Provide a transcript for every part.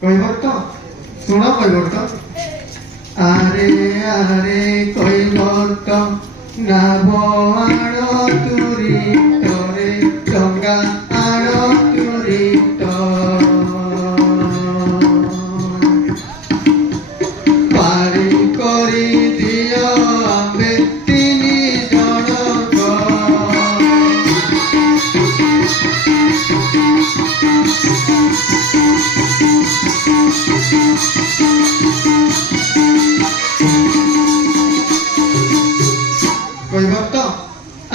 কৈবর্ত শুনো কৈবর্ত আরে আরে কৈবর্ত নাভ আড় তুরি তরে ডঙ্গা আড় তুরি পারি করি দিও আম্বে তিনি জনক কৈবর্ত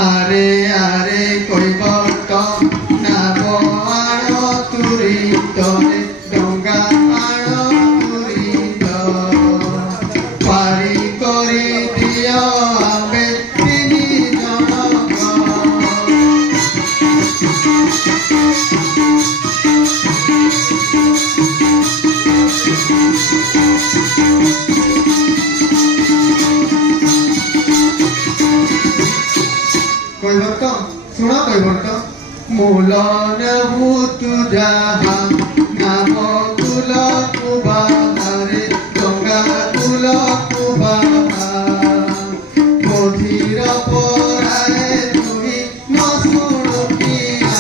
আরে আরে কৈবর্ত নাভ আড় তুরি তরে ডঙ্গা আড় তুরি পারি করি দিও আম্বে তিনি জনক কৈবর্ত শুনো কৈবর্ত মূল নেবু তু যাহা নাম কুল কুবাহারে গঙ্গা কুল কুবাহা বধির পরায়ে তুই ন শুণুকিয়া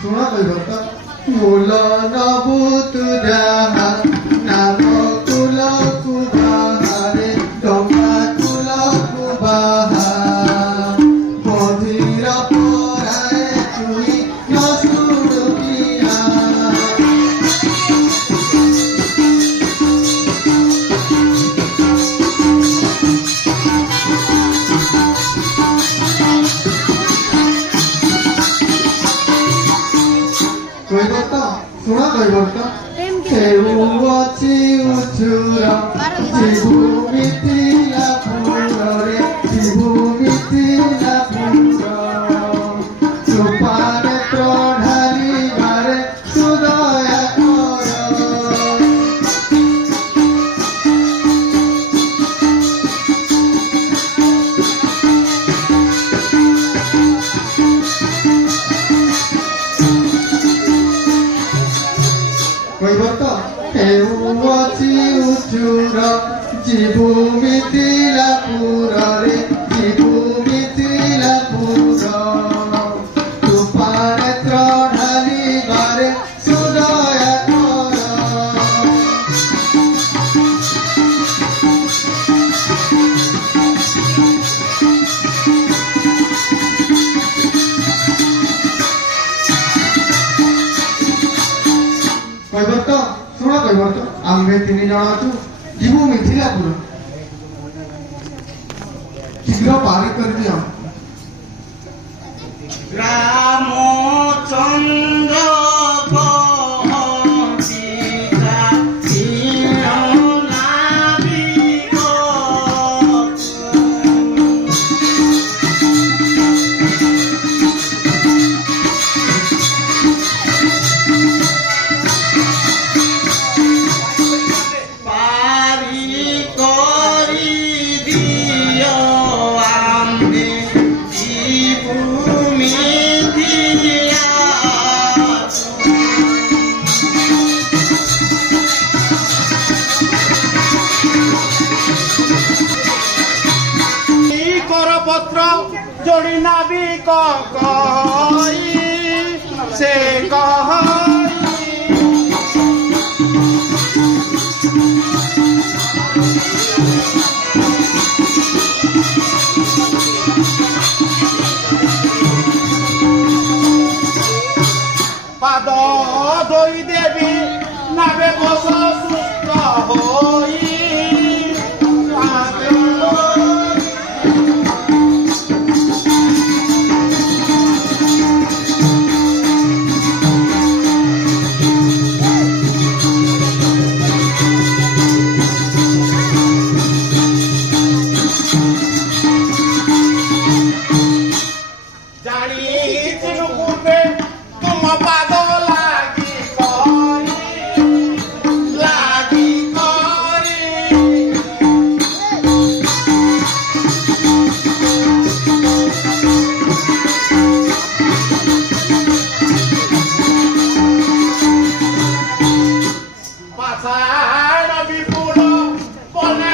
শুনো কৈবর্ত মূল নবু তু যাহা নাম কুল কুবাহারে ডঙ্গা কুল কুবাহা বধির পরায়ে তুই ন শুণুকিয়া কৈবর্ত শুনো কৈবর্ত সেউ অছি উচুর জিভু মিথিলা পুরে জিভু মিথিলা পুর সুপারে ঢালিবারে সুদয়া কর কৈবর্ত সেউ অছি উচুর জিভু মিথিলা পুরে জিভু মিথিলা পুর সুপারে ঢালিবারে সুদয়া কর কৈবর্ত শুনো কৈবর্ত আম্ভে তিনি জଣ ଅଛୁ ଯିବୁ ମିଥିଲାପୁର ଶୀଘ୍ର ପାରି କରିଦିଅ রামচন্দ্র করপত্র জড়ি নাবিক কই সে কই পাদ দই দেবী নাবে বস সুস্থ হই ପାଷାଣ ବିପୁଳ ବନେ